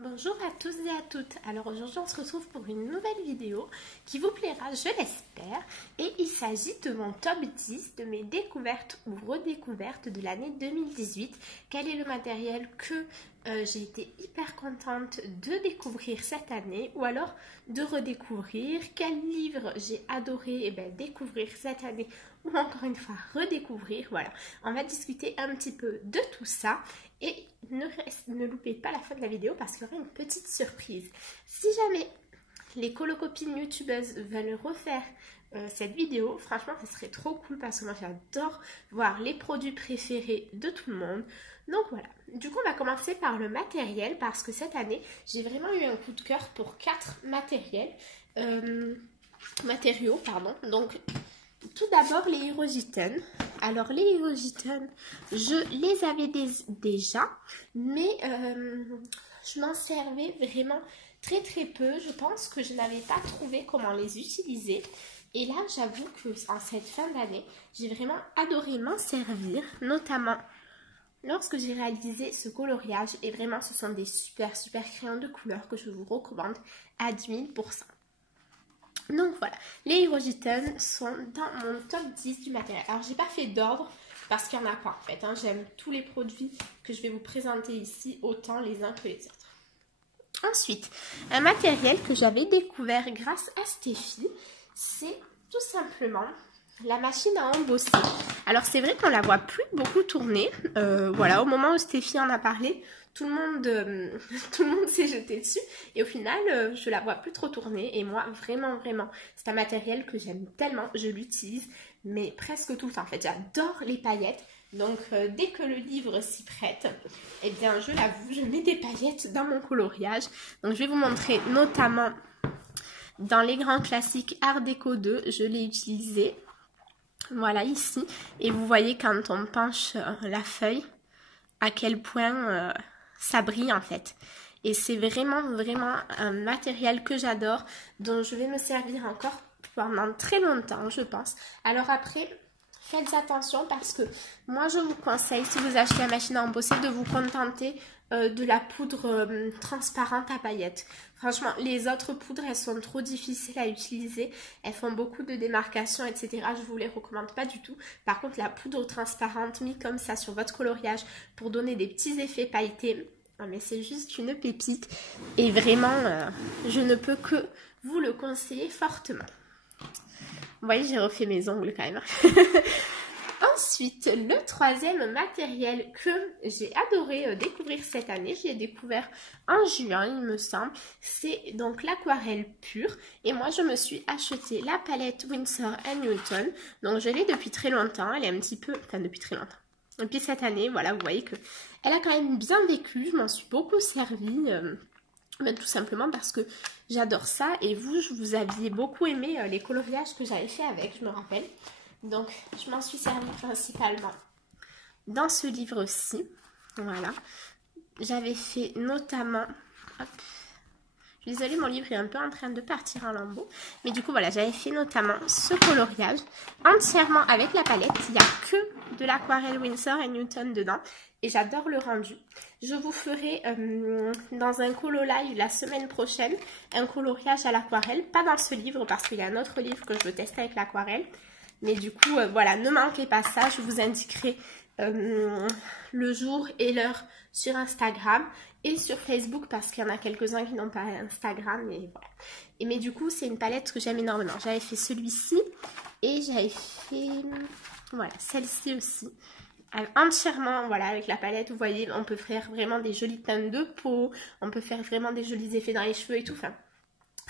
Bonjour à tous et à toutes. Alors aujourd'hui on se retrouve pour une nouvelle vidéo qui vous plaira, je l'espère, et il s'agit de mon top 10 de mes découvertes ou redécouvertes de l'année 2018. Quel est le matériel que j'ai été hyper contente de découvrir cette année ou alors de redécouvrir, quel livre j'ai adoré découvrir cette année ou encore une fois redécouvrir. Voilà, on va discuter un petit peu de tout ça. Et ne loupez pas la fin de la vidéo parce qu'il y aura une petite surprise. Si jamais les colocopines youtubeuses veulent refaire cette vidéo, franchement ça serait trop cool parce que moi j'adore voir les produits préférés de tout le monde. Donc voilà, du coup on va commencer par le matériel parce que cette année j'ai vraiment eu un coup de cœur pour 4 matériaux. Donc tout d'abord les Hirojiten. Alors les Hirojiten, je les avais déjà, mais je m'en servais vraiment très peu. Je pense que je n'avais pas trouvé comment les utiliser. Et là, j'avoue que en cette fin d'année, j'ai vraiment adoré m'en servir, notamment lorsque j'ai réalisé ce coloriage. Et vraiment, ce sont des super crayons de couleur que je vous recommande à 10 000%. Donc voilà, les Hirojiten sont dans mon top 10 du matériel. Alors j'ai pas fait d'ordre parce qu'il n'y en a pas en fait. J'aime tous les produits que je vais vous présenter ici, autant les uns que les autres. Ensuite, un matériel que j'avais découvert grâce à Steffi, c'est tout simplement la machine à embosser. Alors c'est vrai qu'on la voit plus beaucoup tourner. Voilà, au moment où Steffi en a parlé, tout le monde s'est jeté dessus et au final je la vois plus trop tourner. Et moi vraiment c'est un matériel que j'aime tellement, je l'utilise mais presque tout le temps en fait. J'adore les paillettes, donc dès que le livre s'y prête, eh bien je l'avoue, je mets des paillettes dans mon coloriage. Donc je vais vous montrer notamment dans les grands classiques Art Déco 2, je l'ai utilisé. Voilà ici, et vous voyez quand on penche la feuille à quel point ça brille en fait. Et c'est vraiment un matériel que j'adore, dont je vais me servir encore pendant très longtemps je pense. Alors après, faites attention parce que moi je vous conseille, si vous achetez la machine à embosser, de vous contenter de la poudre transparente à paillettes. Franchement, les autres poudres, elles sont trop difficiles à utiliser. Elles font beaucoup de démarcations, etc. Je vous les recommande pas du tout. Par contre, la poudre transparente mise comme ça sur votre coloriage pour donner des petits effets pailletés, mais c'est juste une pépite. Et vraiment, je ne peux que vous le conseiller fortement. Vous voyez, j'ai refait mes ongles quand même. Ensuite, le troisième matériel que j'ai adoré découvrir cette année, je l'ai découvert en juin il me semble, c'est donc l'aquarelle pure. Et moi je me suis acheté la palette Winsor & Newton, donc je l'ai depuis très longtemps, elle est un petit peu, enfin depuis très longtemps. Et puis cette année, voilà, vous voyez que elle a quand même bien vécu, je m'en suis beaucoup servie. Tout simplement parce que j'adore ça et vous aviez beaucoup aimé les coloriages que j'avais fait avec, je me rappelle. Donc je m'en suis servie principalement dans ce livre-ci. Voilà. J'avais fait notamment... Hop, je suis désolée, mon livre est un peu en train de partir en lambeaux. Mais du coup, voilà, j'avais fait notamment ce coloriage entièrement avec la palette. Il n'y a que de l'aquarelle Winsor & Newton dedans. Et j'adore le rendu. Je vous ferai dans un colo live la semaine prochaine un coloriage à l'aquarelle. Pas dans ce livre parce qu'il y a un autre livre que je veux tester avec l'aquarelle. Mais du coup, voilà, ne manquez pas ça. Je vous indiquerai le jour et l'heure sur Instagram et sur Facebook parce qu'il y en a quelques-uns qui n'ont pas Instagram. Et voilà. Mais du coup, c'est une palette que j'aime énormément. J'avais fait celui-ci et j'avais fait voilà, celle-ci aussi. Entièrement, voilà, avec la palette, vous voyez, on peut faire vraiment des jolies teintes de peau, on peut faire vraiment des jolis effets dans les cheveux et tout. Enfin,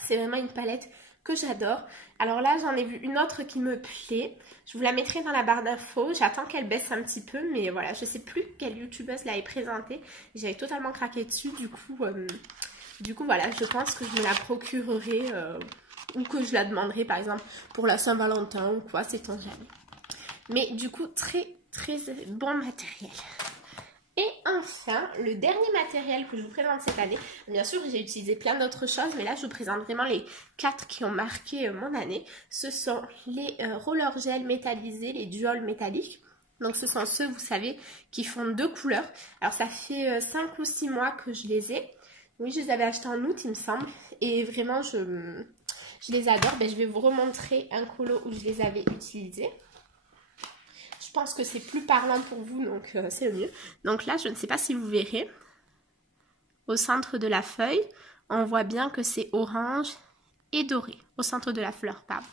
c'est vraiment une palette que j'adore. Alors là, j'en ai vu une autre qui me plaît. Je vous la mettrai dans la barre d'infos. J'attends qu'elle baisse un petit peu, mais voilà, je sais plus quelle youtubeuse l'avait présentée. J'avais totalement craqué dessus, du coup, voilà, je pense que je me la procurerai ou que je la demanderai, par exemple, pour la Saint-Valentin ou quoi, c'est on jamais. Mais du coup, très bon matériel. Et enfin, le dernier matériel que je vous présente cette année, bien sûr j'ai utilisé plein d'autres choses, mais là je vous présente vraiment les 4 qui ont marqué mon année. Ce sont les roller gel métallisés, les duol métalliques. Donc ce sont ceux, vous savez, qui font 2 couleurs. Alors ça fait 5 ou 6 mois que je les ai. Oui, je les avais achetés en août, il me semble. Et vraiment, je les adore. Ben, je vais vous remontrer un colo où je les avais utilisés. Je pense que c'est plus parlant pour vous, donc c'est le mieux. Donc là, je ne sais pas si vous verrez. Au centre de la feuille, on voit bien que c'est orange et doré. Au centre de la fleur, pardon.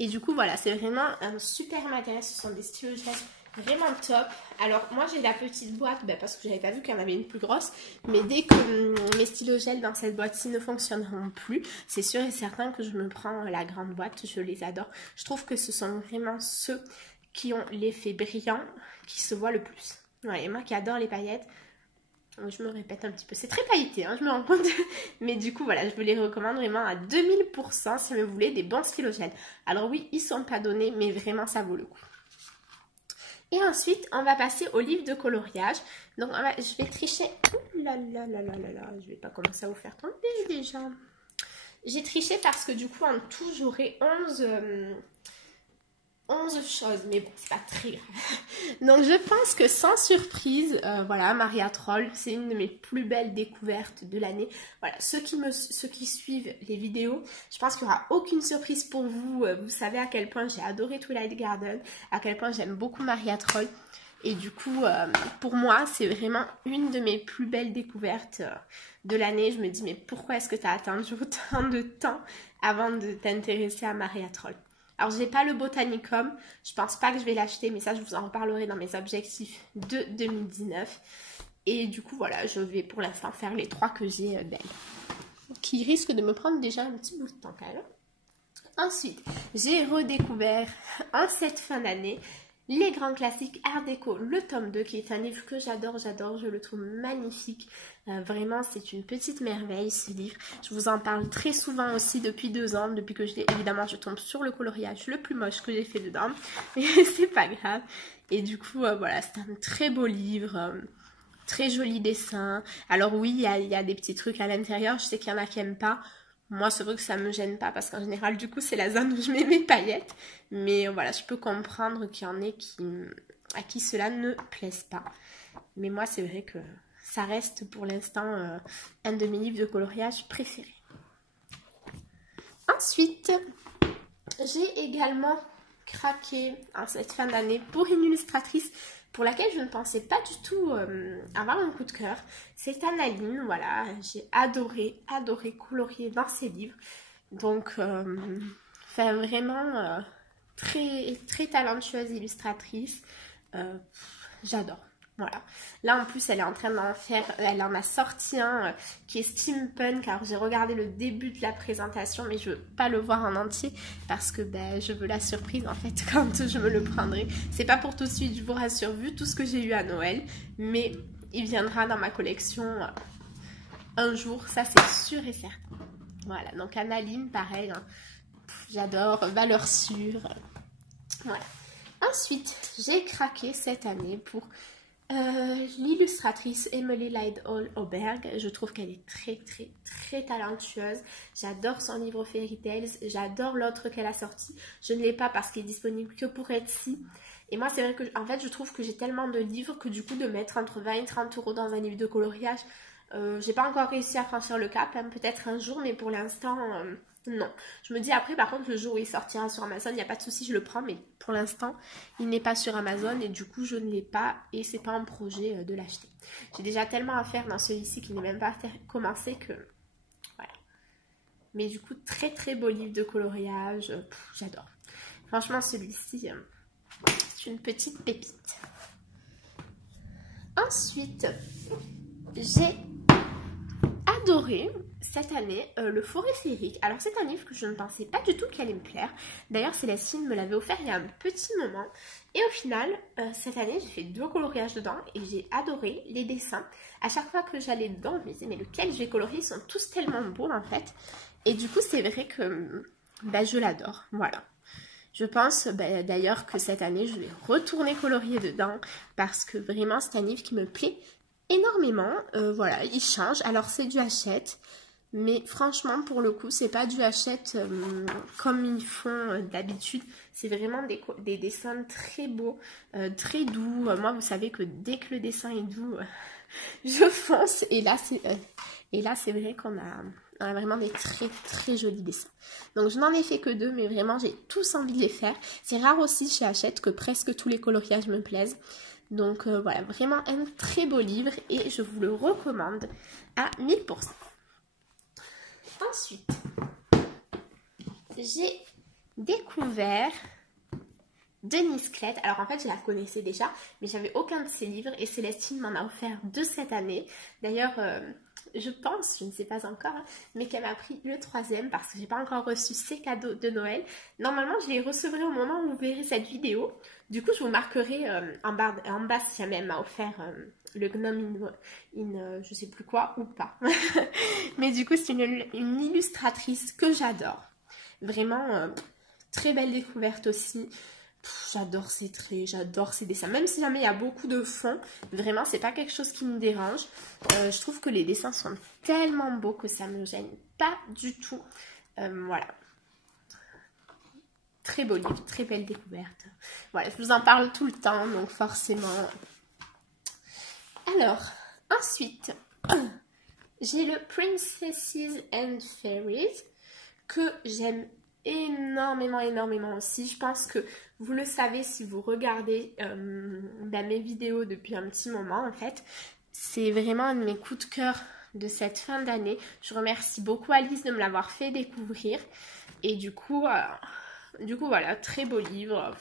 Et du coup, voilà, c'est vraiment un super matériel. Ce sont des stylos gel vraiment top. Alors, moi, j'ai la petite boîte parce que j'avais pas vu qu'il y en avait une plus grosse. Mais dès que mes stylos gel dans cette boîte-ci ne fonctionneront plus, c'est sûr et certain que je me prends la grande boîte. Je les adore. Je trouve que ce sont vraiment ceux qui ont l'effet brillant qui se voit le plus. Ouais, et moi qui adore les paillettes, je me répète un petit peu, c'est très pailleté, hein, je me rends compte. Mais du coup, voilà, je vous les recommande vraiment à 2000% si vous voulez des bons stylos gel. Alors oui, ils sont pas donnés, mais vraiment ça vaut le coup. Et ensuite, on va passer au livre de coloriage. Donc, je vais tricher. Ouh là là là là là là, je vais pas commencer à vous faire tomber déjà. J'ai triché parce que du coup, en tout, j'aurai 11 choses, mais bon, c'est pas très grave. Donc, je pense que sans surprise, voilà, Maria Troll, c'est une de mes plus belles découvertes de l'année. Voilà, ceux qui suivent les vidéos, je pense qu'il n'y aura aucune surprise pour vous. Vous savez à quel point j'ai adoré Twilight Garden, à quel point j'aime beaucoup Maria Troll. Et du coup, pour moi, c'est vraiment une de mes plus belles découvertes de l'année. Je me dis, mais pourquoi est-ce que tu as attendu autant de temps avant de t'intéresser à Maria Troll? Alors, je n'ai pas le Botanicum, je pense pas que je vais l'acheter, mais ça, je vous en reparlerai dans mes objectifs de 2019. Et du coup, voilà, je vais pour l'instant faire les 3 que j'ai d'elle, qui risquent de me prendre déjà un petit bout de temps quand même. Ensuite, j'ai redécouvert en cette fin d'année les grands classiques Art Déco, le tome 2, qui est un livre que j'adore, je le trouve magnifique. Vraiment, c'est une petite merveille ce livre. Je vous en parle très souvent aussi depuis 2 ans, depuis que évidemment, je tombe sur le coloriage le plus moche que j'ai fait dedans, mais c'est pas grave. Et du coup, voilà, c'est un très beau livre, très joli dessin. Alors oui, il y a des petits trucs à l'intérieur, je sais qu'il y en a qui n'aiment pas. Moi, c'est vrai que ça me gêne pas parce qu'en général, du coup, c'est la zone où je mets mes paillettes. Mais voilà, je peux comprendre qu'il y en ait à qui cela ne plaise pas. Mais moi, c'est vrai que ça reste pour l'instant un de mes livres de coloriage préférés. Ensuite, j'ai également craqué en cette fin d'année pour une illustratrice pour laquelle je ne pensais pas du tout avoir un coup de cœur. C'est Analine, voilà, j'ai adoré colorier dans ses livres. Donc, vraiment très, très talentueuse illustratrice. J'adore. Voilà. Là, en plus, elle est en train d'en faire, elle en a sorti un qui est steampunk. Alors, j'ai regardé le début de la présentation, mais je veux pas le voir en entier parce que je veux la surprise, en fait, quand je me le prendrai. C'est pas pour tout de suite, je vous rassure, vu tout ce que j'ai eu à Noël, mais il viendra dans ma collection un jour, ça c'est sûr et certain. Voilà, donc Analine, pareil, hein, j'adore, valeur sûre. Voilà. Ensuite, j'ai craqué cette année pour l'illustratrice Emily Lydall Oberg. Je trouve qu'elle est très très très talentueuse. J'adore son livre Fairy Tales. J'adore l'autre qu'elle a sorti. Je ne l'ai pas parce qu'il est disponible que pour Etsy. Et moi, c'est vrai que en fait, je trouve que j'ai tellement de livres que du coup, de mettre entre 20 et 30 € dans un livre de coloriage, j'ai pas encore réussi à franchir le cap. Hein, peut-être un jour, mais pour l'instant, non. Je me dis après, par contre, le jour où il sortira sur Amazon, il n'y a pas de souci, je le prends. Mais pour l'instant, il n'est pas sur Amazon et du coup, je ne l'ai pas et c'est pas un projet de l'acheter. J'ai déjà tellement à faire dans celui-ci qui n'est même pas commencé que... Voilà. Mais du coup, très très beau livre de coloriage. J'adore. Franchement, celui-ci, c'est une petite pépite. Ensuite, j'ai adoré cette année le Forêt Féerique. Alors c'est un livre que je ne pensais pas du tout qu'il allait me plaire. D'ailleurs Célestine me l'avait offert il y a un petit moment. Et au final, cette année j'ai fait 2 coloriages dedans et j'ai adoré les dessins. À chaque fois que j'allais dedans, je me disais mais lequel je vais colorier, ils sont tous tellement beaux en fait. Et du coup c'est vrai que je l'adore, voilà. Je pense d'ailleurs que cette année je vais retourner colorier dedans parce que vraiment c'est un livre qui me plaît énormément. Voilà, il change. Alors c'est du Hachette, mais franchement pour le coup c'est pas du Hachette comme ils font d'habitude. C'est vraiment des dessins très beaux, très doux. Moi vous savez que dès que le dessin est doux, je fonce. Et là Et là, c'est vrai on a vraiment des très très jolis dessins. Donc je n'en ai fait que 2, mais vraiment j'ai tous envie de les faire. C'est rare aussi chez Hachette que presque tous les coloriages me plaisent. Donc voilà, vraiment un très beau livre et je vous le recommande à 1000%. Ensuite, j'ai découvert Denise Clett. Alors en fait, je la connaissais déjà, mais j'avais aucun de ses livres et Célestine m'en a offert 2 cette année. D'ailleurs, je pense, je ne sais pas encore, hein, mais qu'elle m'a pris le 3e parce que j'ai pas encore reçu ses cadeaux de Noël. Normalement, je les recevrai au moment où vous verrez cette vidéo. Du coup, je vous marquerai en bas si jamais elle m'a offert le gnome je sais plus quoi ou pas. Mais du coup, c'est une illustratrice que j'adore. Vraiment, très belle découverte aussi. J'adore ses traits, j'adore ses dessins. Même si jamais il y a beaucoup de fond, vraiment, c'est pas quelque chose qui me dérange. Je trouve que les dessins sont tellement beaux que ça me gêne pas du tout. Voilà. Très beau livre, très belle découverte. Voilà, je vous en parle tout le temps, donc forcément. Alors, ensuite, j'ai le Princesses and Fairies que j'aime énormément aussi. Je pense que vous le savez si vous regardez mes vidéos depuis un petit moment en fait. C'est vraiment un de mes coups de cœur de cette fin d'année. Je remercie beaucoup Alice de me l'avoir fait découvrir. Et du coup voilà, très beau livre.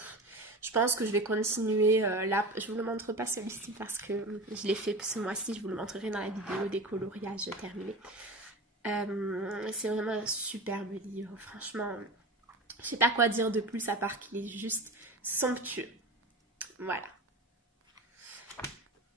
Je pense que je vais continuer là. Je vous le montre pas celui-ci parce que je l'ai fait ce mois-ci. Je vous le montrerai dans la vidéo des coloriages terminés. C'est vraiment un superbe livre, franchement, je sais pas quoi dire de plus à part qu'il est juste somptueux. Voilà.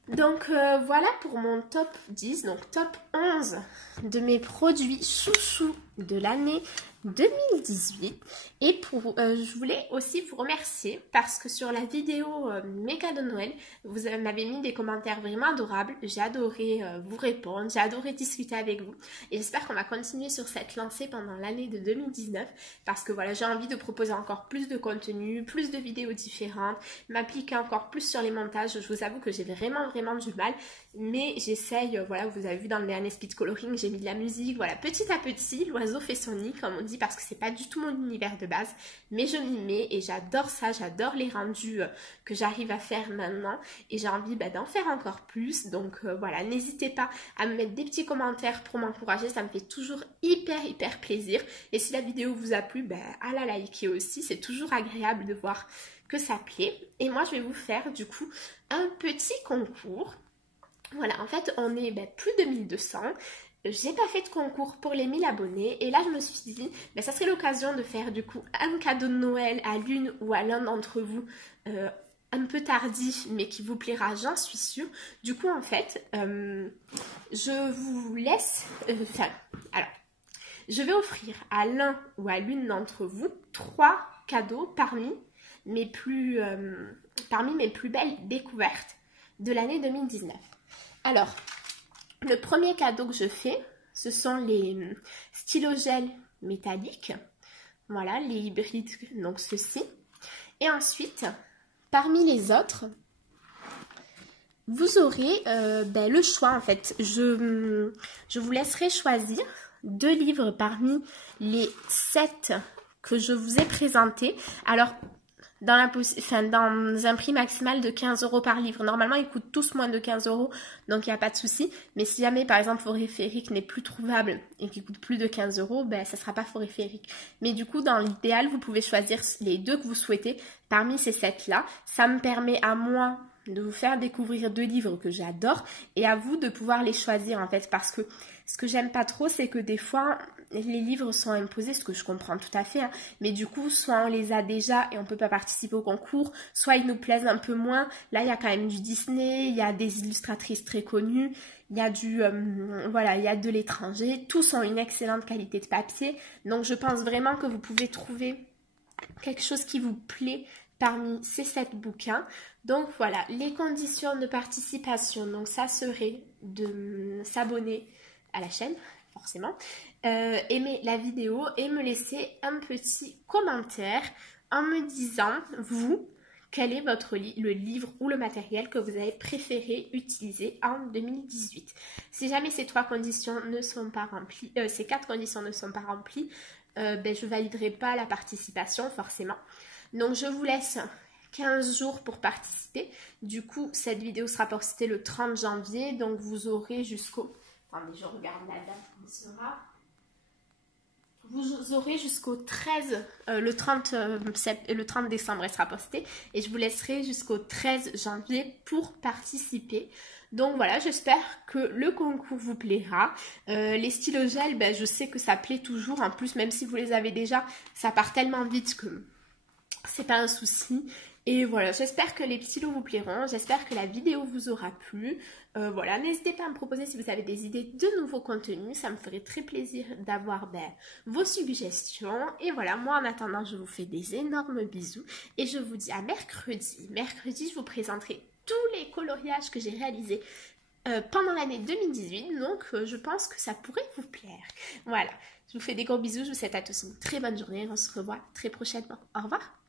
Donc voilà pour mon top 10, donc top 11 de mes produits chouchous de l'année 2018. Et je voulais aussi vous remercier parce que sur la vidéo mes cadeaux de Noël, vous m'avez mis des commentaires vraiment adorables. J'ai adoré vous répondre, j'ai adoré discuter avec vous. Et j'espère qu'on va continuer sur cette lancée pendant l'année de 2019 parce que voilà, j'ai envie de proposer encore plus de contenu, plus de vidéos différentes, m'appliquer encore plus sur les montages. Je vous avoue que j'ai vraiment du mal, mais j'essaye, voilà, vous avez vu dans le dernier speed coloring, j'ai mis de la musique, voilà, petit à petit, l'oiseau fait son nid, comme on dit, parce que c'est pas du tout mon univers de base, mais je m'y mets et j'adore ça, j'adore les rendus que j'arrive à faire maintenant, et j'ai envie d'en faire encore plus, donc voilà, n'hésitez pas à me mettre des petits commentaires pour m'encourager, ça me fait toujours hyper plaisir, et si la vidéo vous a plu, à la liker aussi, c'est toujours agréable de voir que ça plaît. Et moi, je vais vous faire du coup un petit concours. Voilà, en fait, on est plus de 1200. J'ai pas fait de concours pour les 1000 abonnés. Et là, je me suis dit, ça serait l'occasion de faire du coup un cadeau de Noël à l'une ou à l'un d'entre vous. Un peu tardif, mais qui vous plaira, j'en suis sûre. Du coup, en fait, je vous laisse... alors, je vais offrir à l'un ou à l'une d'entre vous 3 cadeaux parmi mes plus belles découvertes de l'année 2019. Alors, le premier cadeau que je fais, ce sont les stylogels métalliques. Voilà, les hybrides, donc ceux-ci. Et ensuite, parmi les autres, vous aurez le choix en fait. Je vous laisserai choisir 2 livres parmi les 7 que je vous ai présentés. Alors, dans un prix maximal de 15 € par livre. Normalement, ils coûtent tous moins de 15 €, donc il n'y a pas de souci. Mais si jamais, par exemple, Forêt-Féerique n'est plus trouvable et qu'il coûte plus de 15 €, ça ne sera pas Forêt-Féerique. Mais du coup, dans l'idéal, vous pouvez choisir les 2 que vous souhaitez parmi ces 7-là. Ça me permet à moi de vous faire découvrir 2 livres que j'adore et à vous de pouvoir les choisir en fait, parce que ce que j'aime pas trop, c'est que des fois les livres sont imposés, ce que je comprends tout à fait, hein, mais du coup soit on les a déjà et on peut pas participer au concours, soit ils nous plaisent un peu moins. Là il y a quand même du Disney, il y a des illustratrices très connues, il y a il y a de l'étranger, tous ont une excellente qualité de papier, donc je pense vraiment que vous pouvez trouver quelque chose qui vous plaît parmi ces 7 bouquins. Donc voilà, les conditions de participation, donc ça serait de s'abonner à la chaîne, forcément, aimer la vidéo et me laisser un petit commentaire en me disant, vous, quel est le livre ou le matériel que vous avez préféré utiliser en 2018. Si jamais ces 3 conditions ne sont pas remplies, ces 4 conditions ne sont pas remplies, je ne validerai pas la participation forcément. Donc je vous laisse 15 jours pour participer. Du coup, cette vidéo sera postée le 30 janvier, donc vous aurez jusqu'au... Attendez, je regarde la date, on sera... Vous aurez jusqu'au 13, le 30 décembre, elle sera postée. Et je vous laisserai jusqu'au 13 janvier pour participer. Donc voilà, j'espère que le concours vous plaira. Les stylos gel, je sais que ça plaît toujours. En plus, même si vous les avez déjà, ça part tellement vite que c'est pas un souci. Et voilà, j'espère que les stylos vous plairont, j'espère que la vidéo vous aura plu. Voilà, n'hésitez pas à me proposer si vous avez des idées de nouveaux contenus, ça me ferait très plaisir d'avoir vos suggestions. Et voilà, moi en attendant, je vous fais des énormes bisous et je vous dis à mercredi. Mercredi, je vous présenterai tous les coloriages que j'ai réalisés pendant l'année 2018, donc je pense que ça pourrait vous plaire. Voilà, je vous fais des gros bisous, je vous souhaite à tous une très bonne journée, on se revoit très prochainement. Au revoir.